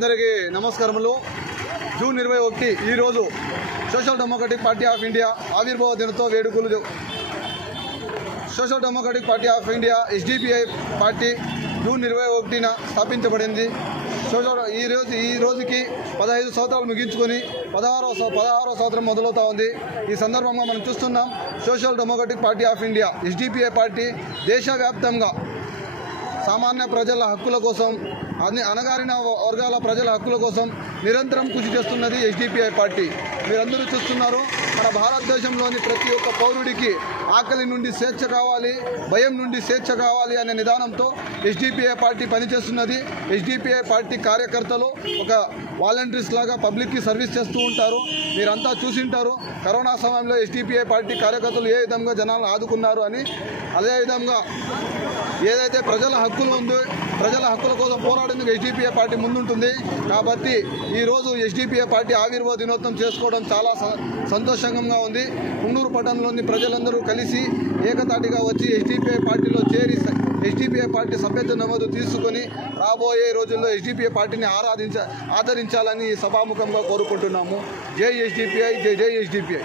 అందరికీ నమస్కారములు। జూన్ 21 ఈ రోజు social democratic party of India ఆవిర్భావ దినోత్సవ వేడుకలు। Social democratic party of India SDPI party June 21న స్థాపించబడింది। ఈ రోజుకి 15 సంవత్సరాలు ముగించుకొని 16వ సంవత్సరం మొదలవుతా ఉంది। ఈ సందర్భంగా మనం చూస్తున్నాం social democratic party of India SDPI party దేశవ్యాప్తంగా సామాన్య ప్రజల హక్కుల కోసం, అణగారిన వర్గాల ప్రజల హక్కుల కోసం నిరంతరం కృషి చేస్తున్నది ఎస్డిపిఐ పార్టీ। మీరందరూ చూస్తున్నారు, మన భారతదేశంలోని ప్రతి ఒక్క పౌరుడికి ఆకలి నుండి స్వేచ్ఛ కావాలి, భయం నుండి స్వేచ్ఛ కావాలి అనే నిదానంతో ఎస్డిపిఐ పార్టీ పనిచేస్తున్నది। ఎస్డిపిఐ పార్టీ కార్యకర్తలు ఒక వాలంటీర్స్ లాగా పబ్లిక్కి సర్వీస్ చేస్తూ ఉంటారు। మీరంతా చూసింటారు కరోనా సమయంలో ఎస్డిపిఐ పార్టీ కార్యకర్తలు ఏ విధంగా జనాలను ఆదుకున్నారు అని। అదేవిధంగా ఏదైతే ప్రజల హక్కులు ఉందో, ప్రజల హక్కుల కోసం పోరాడేందుకు ఎస్డిపిఐ పార్టీ ముందుంటుంది। కాబట్టి ఈరోజు ఎస్డిపిఐ పార్టీ ఆవిర్భావ దినోత్సవం చేసుకోవడం చాలా సంతోషంగా ఉంది। మున్నూరు పట్టణంలోని ప్రజలందరూ కలిసి ఏకతాటిగా వచ్చి ఎస్డిపిఐ పార్టీలో చేరి ఎస్డిపిఐ పార్టీ సభ్యత్వ నమోదు తీసుకొని రాబోయే రోజుల్లో ఎస్డిపిఐ పార్టీని ఆదరించాలని సభాముఖంగా కోరుకుంటున్నాము। జై ఎస్డిపిఐ, జై జై ఎస్డిపిఐ।